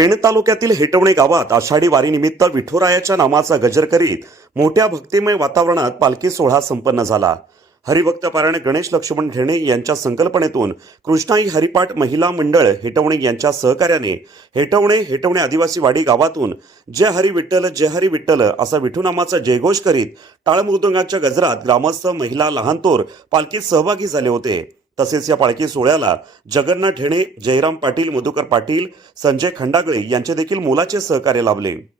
पेण तालुक्यातील हेटवणे गावात आषाढी वारीनिमित्त विठुरायाच्या नामाचा गजर करीत मोठ्या भक्तिमय वातावरणात पालखी सोहळा संपन्न झाला. हरिभक्त पारायण गणेश लक्ष्मण ढेणे यांच्या संकल्पनेतून कृष्णाई हरिपाठ महिला मंडळ हेटवणे यांच्या सहकार्याने हेटवणे हेटवणे आदिवासी वाडी गावातून जय हरी विठ्ठल जय हरी विठ्ठल असा विठुनामाचा जयघोष करीत टाळमृदुंगाच्या गजरात ग्रामस्थ महिला लहानतोर पालखीत सहभागी झाले होते. तसेच या पालखी सोहळ्याला जगन्नाथ ठेणे जयराम पाटील मधुकर पाटील संजय खंडागळे यांचे देखील मोलाचे सहकार्य लाभले.